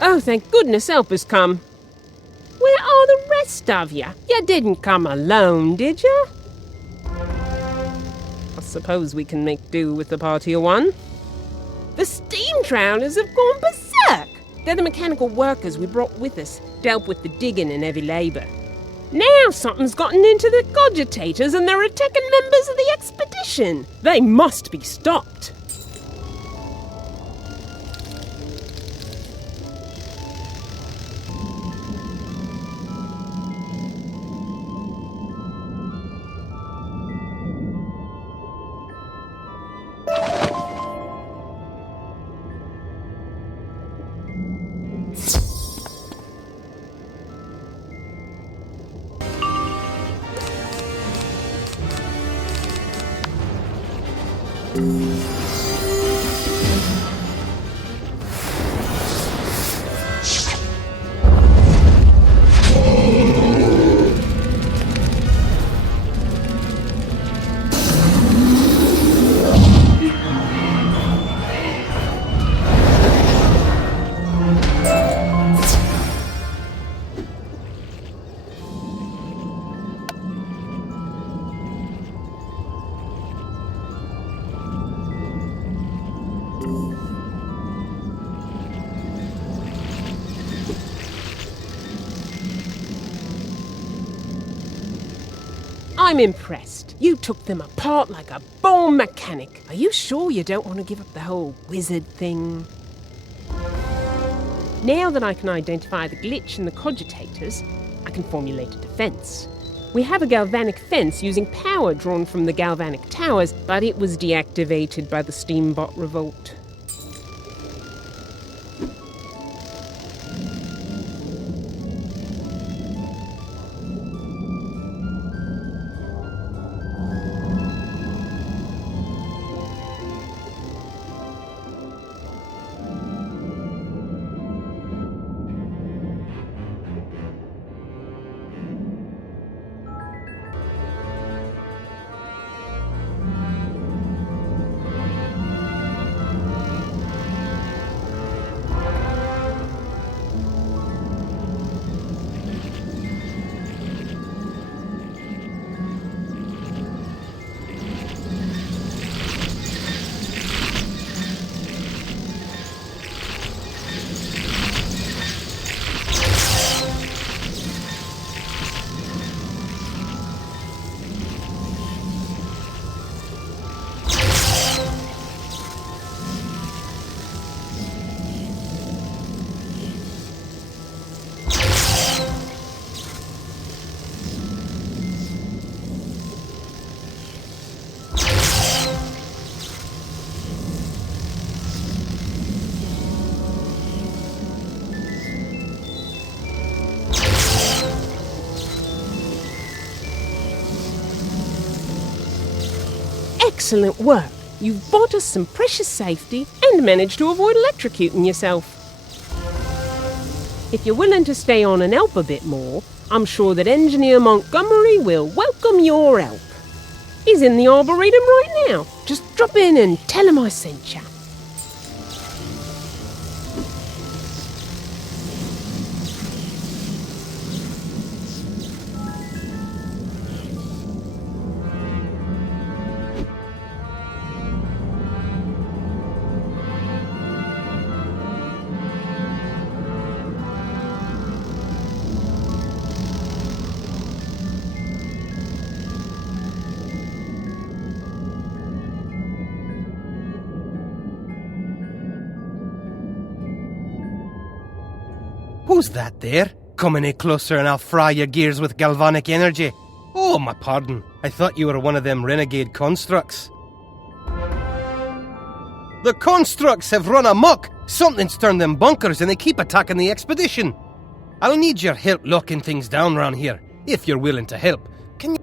Oh, thank goodness help has come. Where are the rest of you? You didn't come alone, did you? I suppose we can make do with the party of one. The steam drowners have gone berserk. They're the mechanical workers we brought with us to help with the digging and heavy labour. Now something's gotten into the cogitators and they're attacking members of the expedition. They must be stopped. I'm impressed. You took them apart like a born mechanic. Are you sure you don't want to give up the whole wizard thing? Now that I can identify the glitch in the cogitators, I can formulate a defense. We have a galvanic fence using power drawn from the galvanic towers, but it was deactivated by the Steambot revolt. Excellent work. You've bought us some precious safety and managed to avoid electrocuting yourself. If you're willing to stay on and help a bit more, I'm sure that Engineer Montgomery will welcome your help. He's in the Arboretum right now. Just drop in and tell him I sent you. Who's that there? Come any closer and I'll fry your gears with galvanic energy. Oh, my pardon. I thought you were one of them renegade constructs. The constructs have run amok! Something's turned them bunkers and they keep attacking the expedition. I'll need your help locking things down round here, if you're willing to help.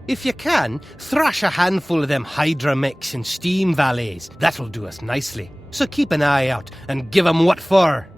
If you can, thrash a handful of them Hydra mechs and steam valets. That'll do us nicely. So keep an eye out and give 'em what for.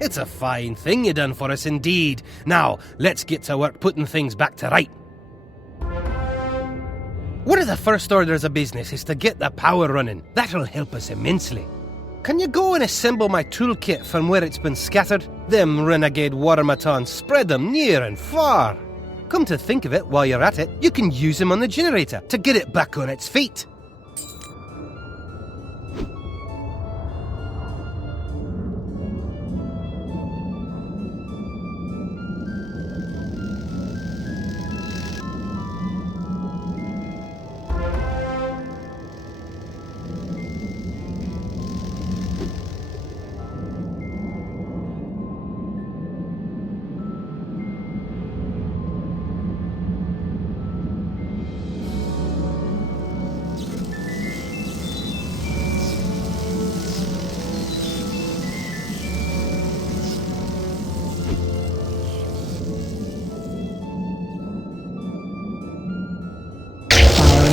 It's a fine thing you done for us indeed. Now, let's get to work putting things back to right. One of the first orders of business is to get the power running. That'll help us immensely. Can you go and assemble my toolkit from where it's been scattered? Them renegade automatons spread them near and far. Come to think of it, while you're at it, you can use them on the generator to get it back on its feet.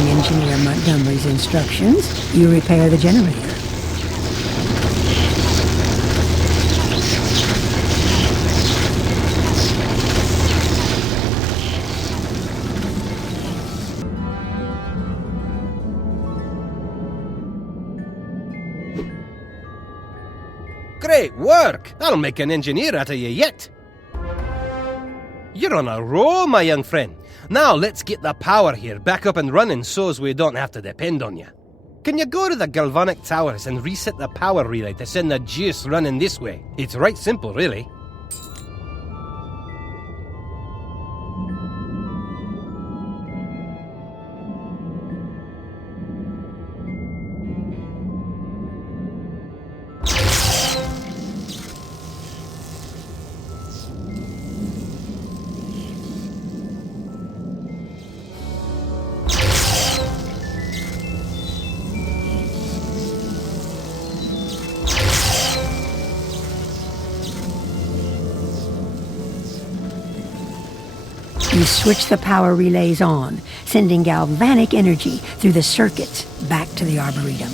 Engineer Montgomery's instructions, you repair the generator. Great work! I'll make an engineer out of you yet. You're on a roll, my young friend. Now let's get the power here back up and running so's we don't have to depend on you. Can you go to the galvanic towers and reset the power relay to send the juice running this way? It's right simple, really. You switch the power relays on, sending galvanic energy through the circuits back to the Arboretum.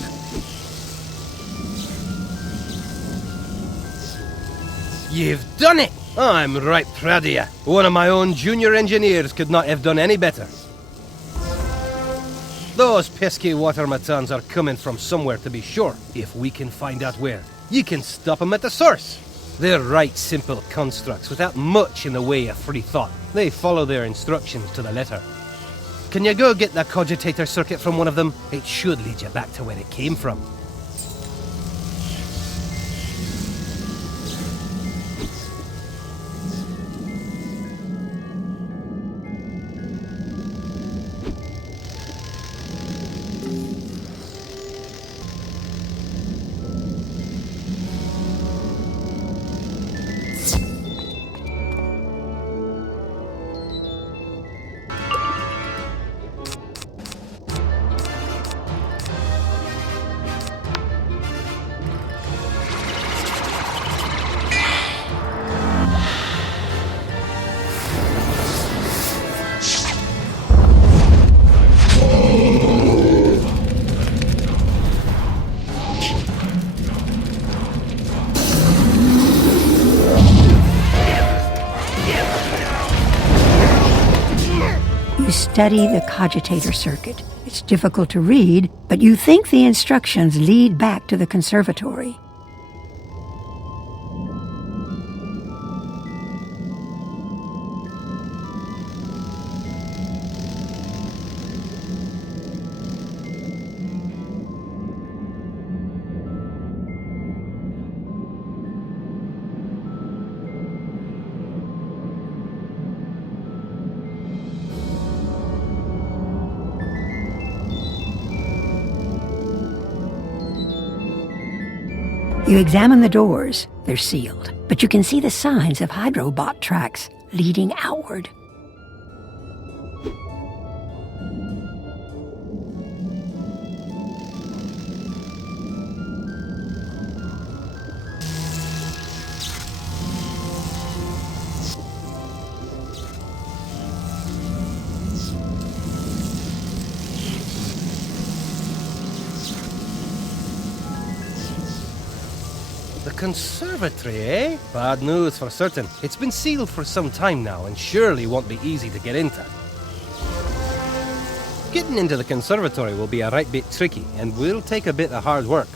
You've done it! I'm right proud of you. One of my own junior engineers could not have done any better. Those pesky automatons are coming from somewhere, to be sure. If we can find out where, you can stop them at the source. They're right simple constructs without much in the way of free thought. They follow their instructions to the letter. Can you go get the cogitator circuit from one of them? It should lead you back to where it came from. Study the cogitator circuit. It's difficult to read, but you think the instructions lead back to the conservatory. You examine the doors. They're sealed, but you can see the signs of hydrobot tracks leading outward. The conservatory, eh? Bad news for certain. It's been sealed for some time now and surely won't be easy to get into. Getting into the conservatory will be a right bit tricky and will take a bit of hard work.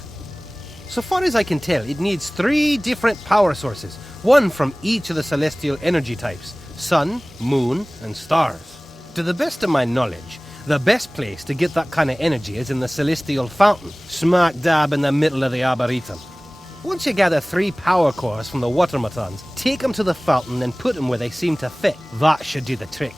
So far as I can tell, it needs 3 different power sources, one from each of the celestial energy types: sun, moon, and stars. To the best of my knowledge, the best place to get that kind of energy is in the celestial fountain, smack dab in the middle of the Arboretum. Once you gather 3 power cores from the watermatons, take them to the fountain and put them where they seem to fit. That should do the trick.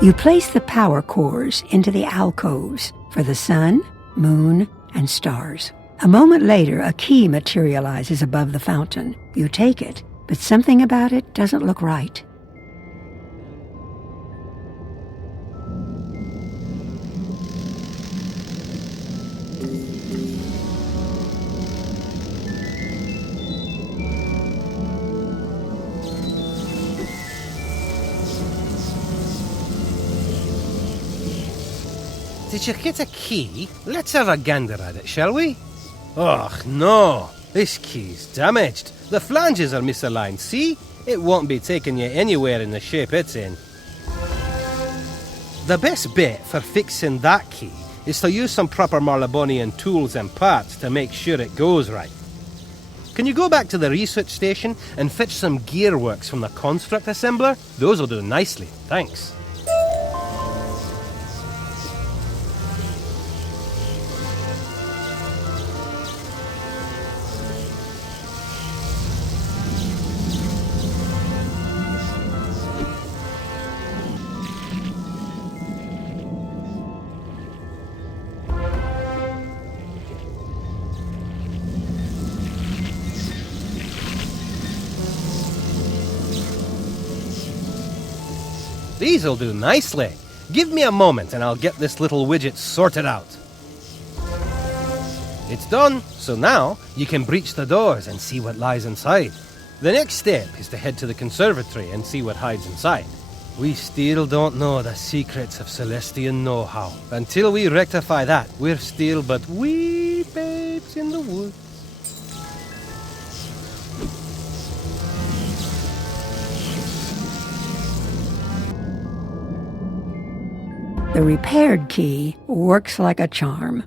You place the power cores into the alcoves for the sun, moon, and stars. A moment later, a key materializes above the fountain. You take it, but something about it doesn't look right. Did you get a key? Let's have a gander at it, shall we? Ugh, no. This key's damaged. The flanges are misaligned, see? It won't be taking you anywhere in the shape it's in. The best bet for fixing that key is to use some proper Marlebonian tools and parts to make sure it goes right. Can you go back to the research station and fetch some gearworks from the construct assembler? Those will do nicely, thanks. These'll do nicely. Give me a moment and I'll get this little widget sorted out. It's done, so now you can breach the doors and see what lies inside. The next step is to head to the conservatory and see what hides inside. We still don't know the secrets of Celestian know-how. Until we rectify that, we're still but wee babes in the woods. The repaired key works like a charm.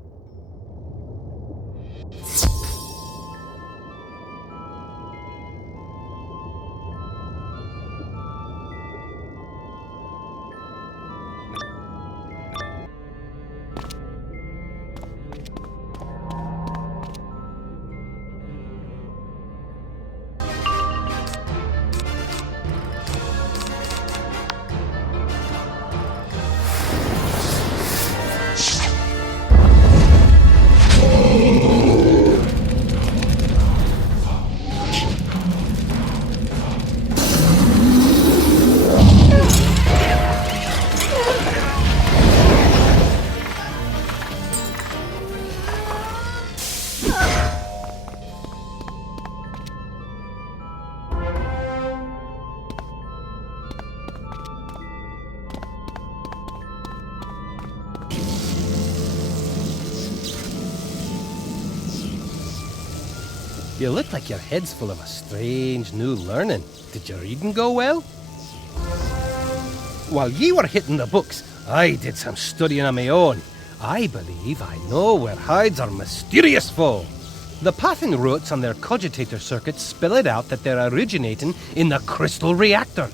You look like your head's full of a strange new learning. Did your reading go well? While ye were hitting the books, I did some studying on my own. I believe I know where hides are mysterious foe. The pathing routes on their cogitator circuits spell it out that they're originating in the crystal reactor.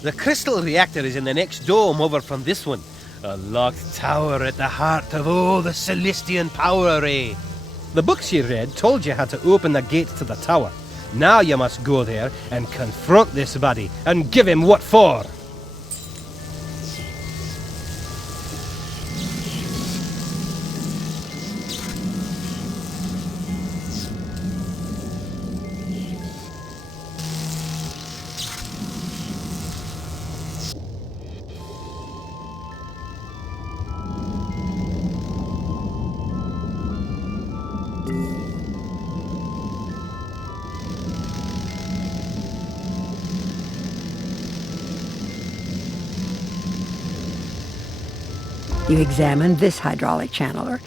The crystal reactor is in the next dome over from this one. A locked tower at the heart of, the Celestian power array. The books you read told you how to open the gates to the tower. Now you must go there and confront this baddie and give him what for. You examine this hydraulic channeler.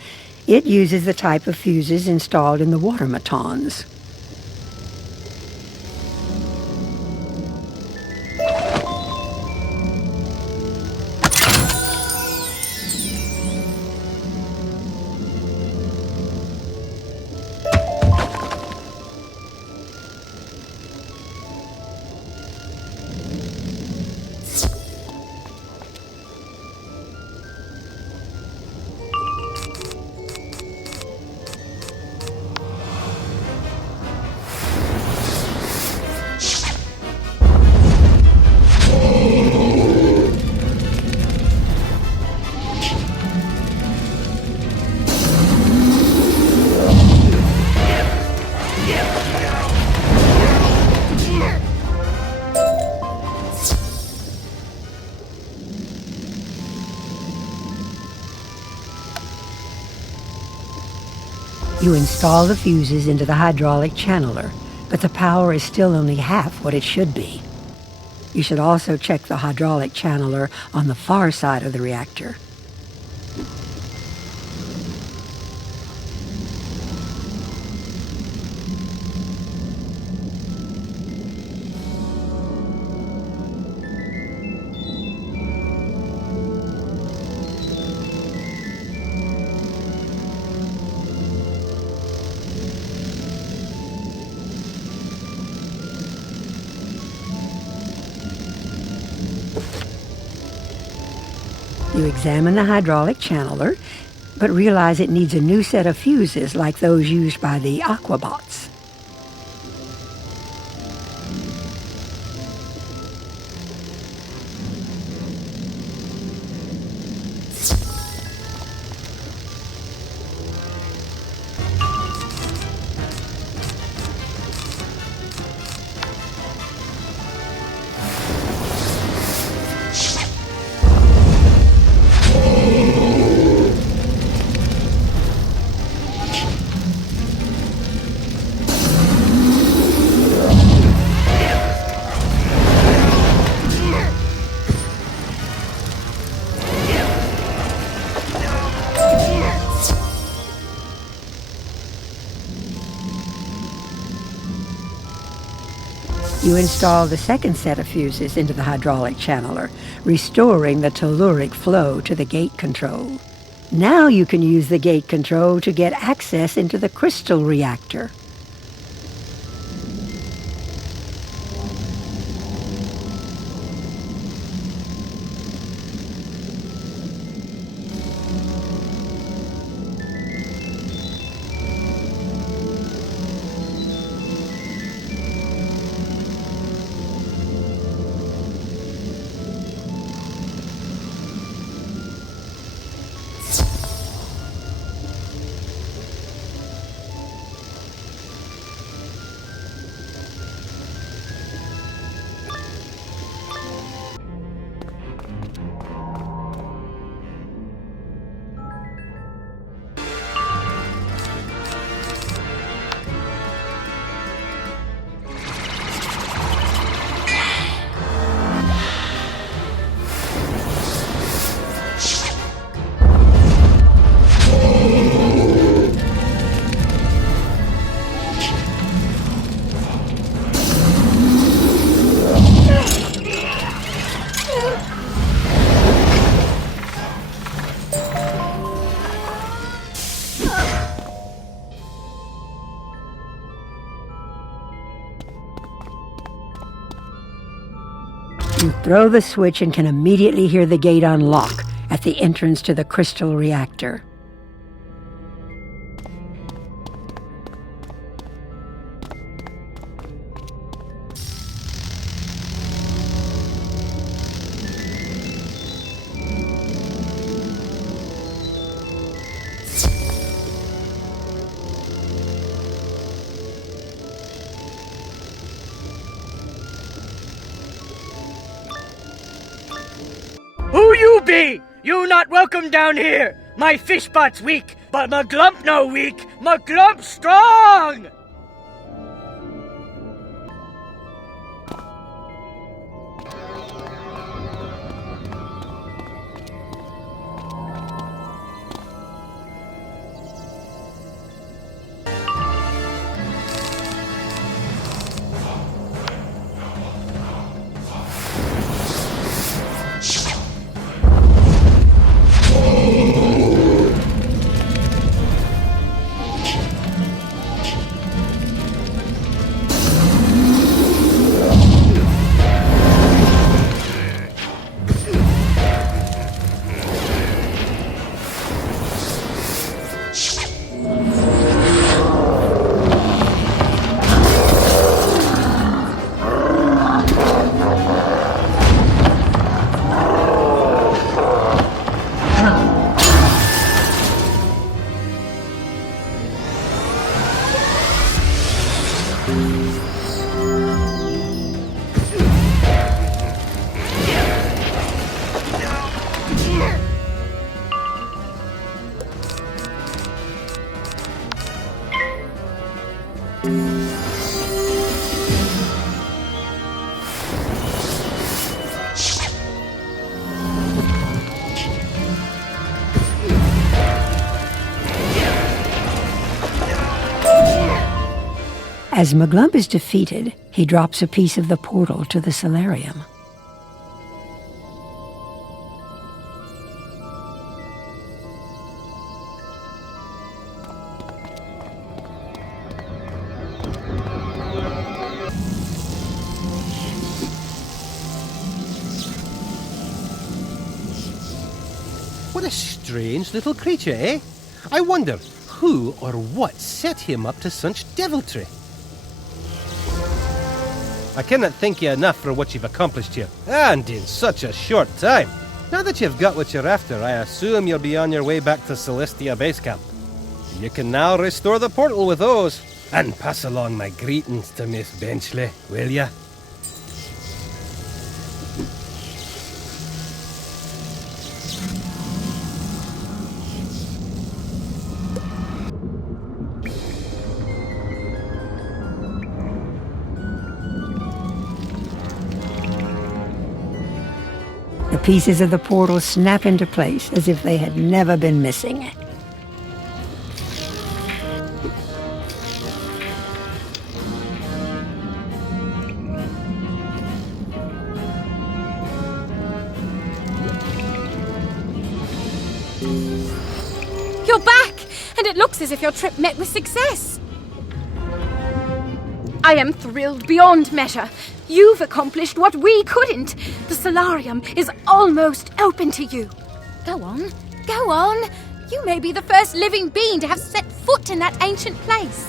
It uses the type of fuses installed in the water matons. You install the fuses into the hydraulic channeler, but the power is still only half what it should be. You should also check the hydraulic channeler on the far side of the reactor. You examine the hydraulic channeler, but realize it needs a new set of fuses like those used by the Aquabots. You install the second set of fuses into the hydraulic channeler, restoring the telluric flow to the gate control. Now you can use the gate control to get access into the crystal reactor. You throw the switch and can immediately hear the gate unlock at the entrance to the crystal reactor. Who you be? You not welcome down here. My fish pot's weak, but my glump no weak. My glump strong! As Maglump is defeated, he drops a piece of the portal to the solarium. What a strange little creature, eh? I wonder who or what set him up to such deviltry. I cannot thank you enough for what you've accomplished here, and in such a short time. Now that you've got what you're after, I assume you'll be on your way back to Celestia base camp. You can now restore the portal with those, and pass along my greetings to Miss Benchley, will ya? The pieces of the portal snap into place as if they had never been missing. You're back, and it looks as if your trip met with success. I am thrilled beyond measure. You've accomplished what we couldn't. The solarium is almost open to you. Go on, go on. You may be the first living being to have set foot in that ancient place.